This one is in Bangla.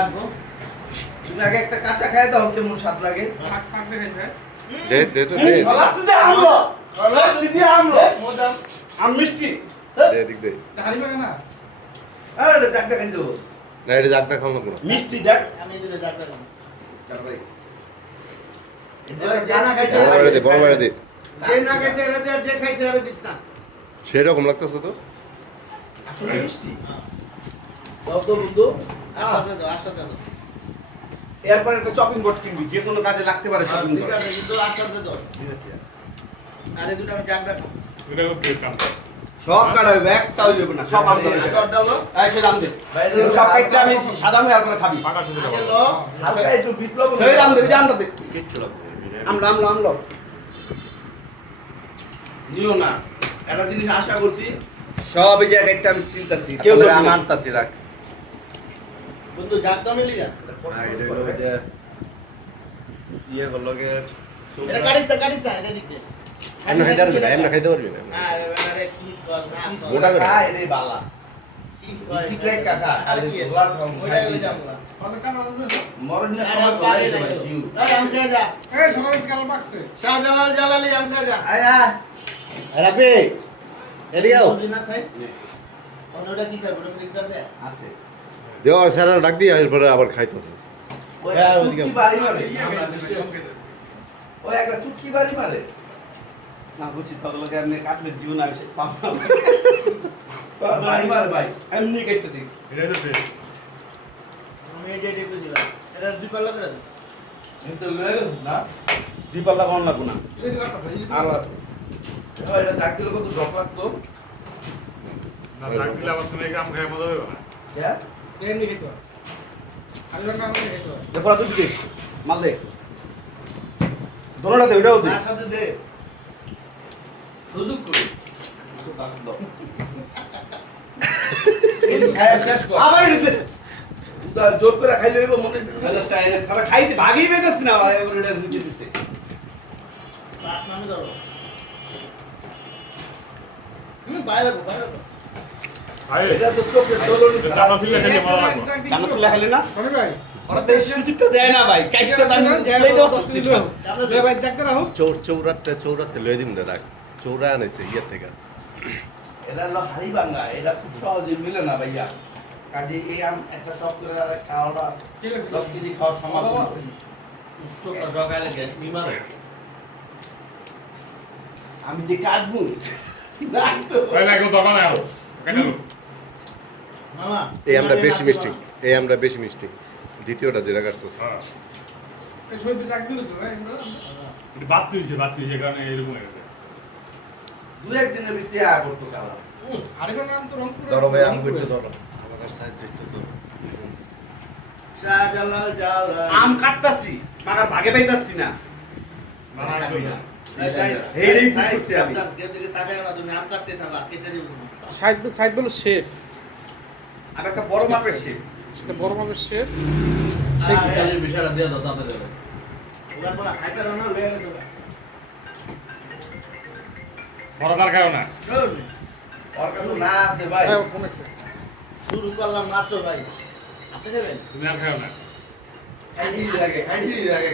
লাগবো তুমি আগে একটা কাঁচা খাই দাও কেমন স্বাদ লাগে। দে দে তো দে। দিয়ে আমলো দিয়ে আমলো আম মিষ্টি। দে দিক দে। না। আরে খাই দেবো না এটা লাগবে না মিষ্টি দেখ। আমি দুটো চার ভাই। দে দে। দে সেরকম লাগতেছে তো? আসলে মিষ্টি। তো বন্ধু। দাও এরপর একটা চপিং বোর্ড কিনবি যে কোনো কাজে লাগতে পারে হ্যাঁ, চপিং ঠিক আছে কিন্তু দাও আরে দুটো আমি জাগটা খাব এটা কি কাম সব কাটা হইবে একটা হইবে না সব হইবে। অর্ডার লো এই সে দাম দে। সব কাটটা আমি সাদা মেয়ে আর খাবি। পাকা আগে লো হালকা একটু বিট লবণ সেই দাম দে জান দে। কিচ্ছু লাগবে আমলো আমলো আমলো। নিও না। একটা জিনিস আশা করছি সব এই জায়গাটা আমি সিলতাছি কেউ। আমার তাসি রাখ। বন্ধু জাগটা মিলি যা। ইয়ে করল গে এটা কাটিস না কাটিস না এটা দিকে এমন খাইতে পারবি না এমন খাইতে পারবি না। আরে আরে কি কর না গোটা করে। খা বালা। ঠিক রাখ কাকা আর কি? গোলার খাও ওইটা গেলে যাব না মরণের সময় বলাই না শিউ আরে আমি যা। এই সকালে কাল পাকছে শাহজালাল জালালি আমি যা যা। আয় আয়। রাখবি এদিকে আও। বুঝি সাই ওটা কি খাবে? দেখছ আছে? আছে। দেওয়ার স্যার ডাক দিয়ে এরপরে আবার খাইতেছিস হ্যাঁ, একটা ওইদিকে। চুটকি বাড়ি মারে। ওই একটা চুটকি বাড়ি মারে। না বুঝছি তগলকে এমনি কাটলে জীবন আমি সে পাম না। বাড়ি মারে ভাই। এমনি কেটে দিই। এটা তো ঠিক আমি এই যে দেখছিলাম এটা দুই পাল্লা করে দাও কিন্তু লয়ে গেছ না? দুই পাল্লা কোন লাগবো না। এটা কাটছে আরও আছে। ও, দিলে কত ড্রপ লাগতো? না লাগ দিলে আবার তুমি কাম খাই মজা হবে না হ্যাঁ হয় হয় এরপর তুই দিকে মাল দে। দোনোটা দে ওটাও দে। সাথে দে। সুযোগ করি। শেষ আবার এটা জোর করে খাইলে হইব মনে সারা খাইতে ভাগই পেতেছ না এবার এটা নিচে দিছে। বাইরে বাইরে খেলে না? দাম প্লে দেওয়া তো ছিল লে ভাই। চাকতে রাখো। চৌর চৌরাতে চৌরাতে লয়ে দিম দে রাখ চৌরা আনাইছে ইয়ে থেকে। এটা হলো হাড়ি এটা খুব সহজে মিলে না ভাইয়া। কাজে এই আম একটা সব করে খাওয়াটা দশ কেজি খাওয়ার সমান আছে আমি যে কাটবো না তো ভাই লাগো দোকান আও কেন মামা এই আমরা বেশি মিষ্টি। এই আমরা বেশি মিষ্টি। দ্বিতীয়টা যেটা কাটছিস হ্যাঁ রংপুর ধরো ভাই আমি করতে ধরো। আমার সাহায্য আম কাটতাছি মাগার ভাগে পাইতাছি না। করছি সাইড বলো শেফ। আর একটা বড় মাপের শেপ। সেটা বড় মাপের বিষয়টা দাও তাতে দেবে না লয়ে গেছে বড় কার খাও না। ওর কাছে না আছে ভাই। হ্যাঁ শুরু করলাম মাত্র ভাই। আপনি দেবেন? তুমি আর খাও না। লাগে খাইতেই লাগে